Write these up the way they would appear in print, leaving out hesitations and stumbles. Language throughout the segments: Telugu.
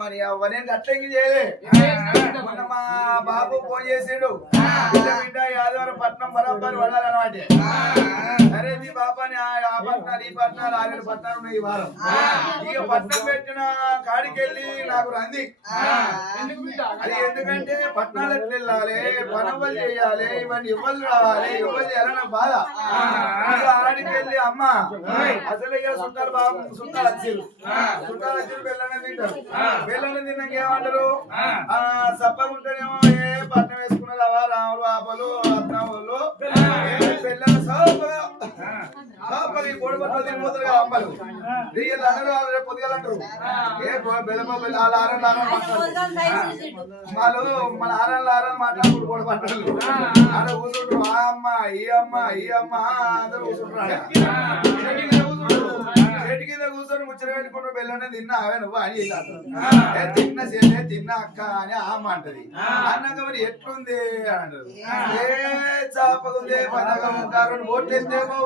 మరి అవన్నీ అట్లకి చేయలే. మొన్న మా బాబు ఫోన్ చేసిండు, బిడ్డ యాదవరం పట్నం బరాబర్ పడాలన్నమాట. సరే మీ బాబాని ఆ పట్నాలు ఈ పట్నాలు 6 పట్నాలు ఉన్నాయి ఈ వారం. ఇక పట్నం పెట్టిన కాడికి వెళ్ళి నాకు రంది. అది ఎందుకంటే పట్నాలు ఎట్లా వెళ్ళాలి, పనవ్వలు చేయాలి, ఇవన్నీ ఇవ్వలు రావాలి, ఇవ్వలు చేయాలని నాకు బాధ. ఇక ఆడికి వెళ్ళి అమ్మ అసలు ఇక చుట్టాలు బాబు చుట్టాలు వచ్చారు బెల్లని తింటారు. బెల్లని తిన్నాక ఏమంటారు, సప్పగా ఉంటేనేమో ఏ పట్నం వేసుకున్నారు అవా రాములు ఆపలు రత్నాలు బెల్లని సప్పగా పొడి పట్ల తిరిగిపోతారు కదా అమ్మలు. అందరూ రేపు పొద్దుగా అంటారు ఏ బెల్లమ్మ బెల్ల వాళ్ళ వాళ్ళు మన ఆరాలు మాట్లాడుకుంటూ పొడి పట్టారు. ఆడ కూర్చుంటారు ఆ అమ్మ ఈ అమ్మ ఈ అమ్మ అందరూ కూర్చుంటారు. చెట్టు కింద కూర్చొని ముచ్చట పెట్టుకుంటూ బెల్లనే తిన్నా అవే నువ్వు అని తిన్న చెల్లె తిన్న అక్క అని అమ్మ అంటది. అన్నాక మరి ఎట్లుంది అని అంటారు. ఏ చాపకుందే పథకం కారు ఓట్లు ఎత్తేమో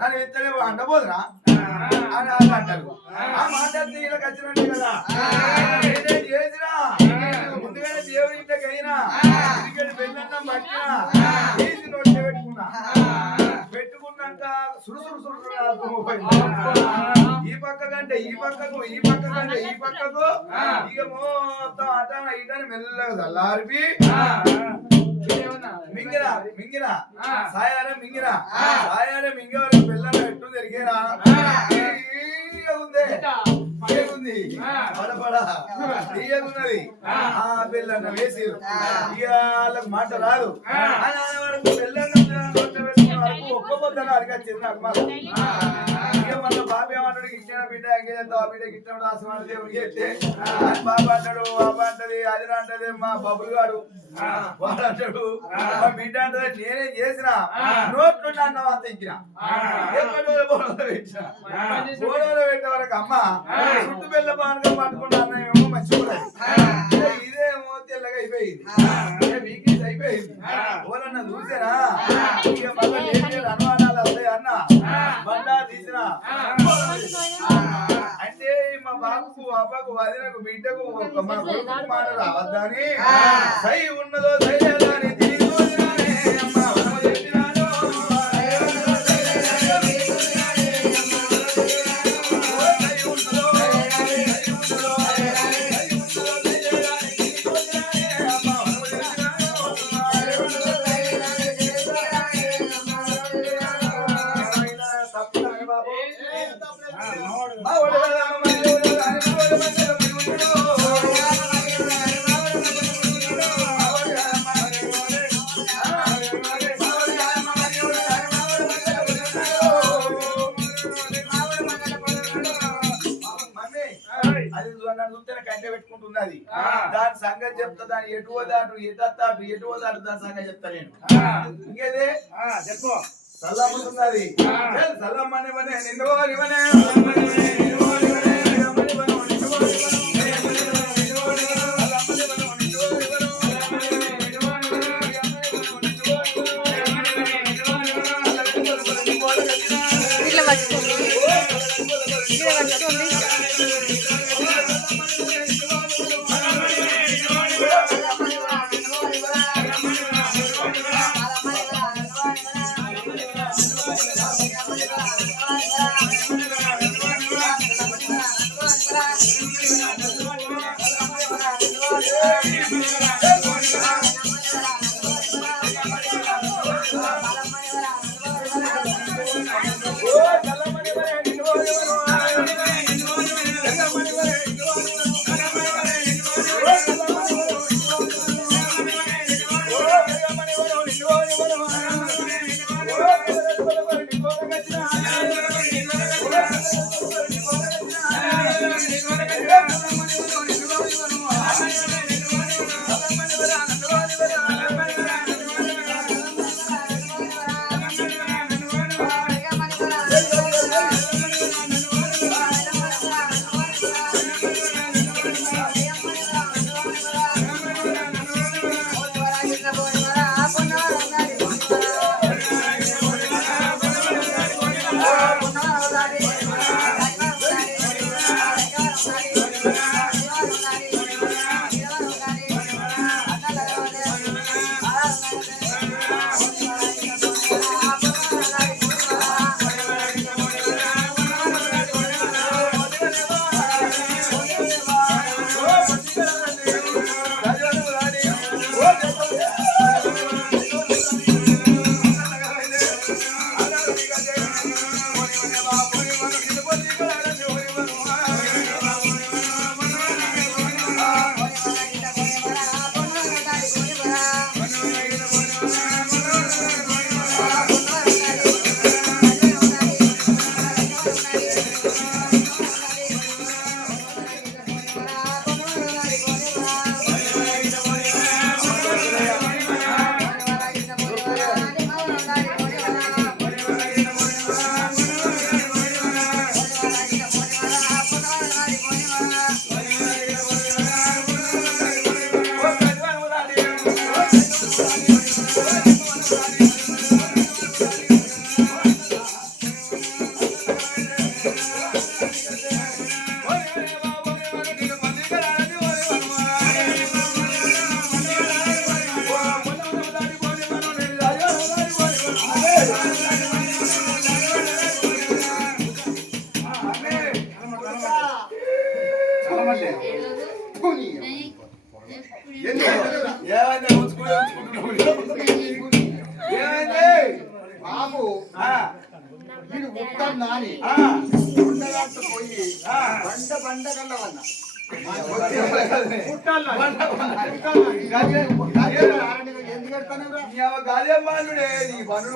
నన్ను ఎత్తలేమో అంటబోదురా అని వాళ్ళు అంటారు. ఆ మాట్లాడితే వీళ్ళకి వచ్చినట్టే కదా. నేనేం చేసినా ముందుగానే దేవుడి ఇంటికి అయినా ఇక్కడ బెల్లన్నం పట్టినా తీసి నోట్లో పెట్టుకున్నాక సురుసురు ఈ పక్క కంటే ఈ పక్కకు ఈ పక్క కంటే ఈ పక్కకు ఇక మొత్తం అటాన ఇటాని మెల్లగా చల్లారిపి మింగిరా మింగిరా సాయారే మింగిరా సాయారే మింగే వరకు బెల్లం ఎట్టు జరిగేరా ఉంది పడపడ తీయగున్నది. ఆ బెల్లన్న వేసి ఇక వాళ్ళకి మాట రాదు అని వరకు బెల్లన్న వరకు ఒక్క పొద్దున అడిగచ్చింది నాకు. మళ్ళీ బాబు ఏమన్నాడు, ఇచ్చిన బిడ్డ ఎంగేద్దాం ఆ బిడ్డకి ఇచ్చిన ఆశమాన దేవుడికి చెప్తే బాబు అంటాడు బాబా అంటది అది అంటది మా బబ్బులు గాడు వాడు అంటాడు మా బిడ్డ అంటది నేనేం చేసిన నోట్లు అన్నం అంత ఇచ్చిన గోడలో పెట్టే వరకు అమ్మ చుట్టు బెల్ల పానకం పట్టుకున్న అన్నమేమో మర్చిపోలేదు. ఇదేమో తెల్లగా అయిపోయింది, వీక్నెస్ అయిపోయింది. ఓలన్న చూసారా ఇక మళ్ళీ అనుమానాలు వస్తాయి అన్న బండా తీసిన అంటే మా బాబుకు అబ్బకు వదినకు బిడ్డకు మా కొడుకు మాట రావద్దని సై ఉన్నదో సై లేదని పెట్టుకుంటున్నది. దాని సంగతి చెప్తా, దాని ఎటువో దాటు ఎటువో దాటు దాని సంగతి చెప్తా నేను. ఇంకేదే చెప్పు సల్లమ్ముతున్నది సల్లమ్మని నిండుకోనివనే బాబు వీడు ముట్టం నాని పోయి బండ కల్లవన్న ఎందుకు గాలి అమ్మానుడే నీ పనులు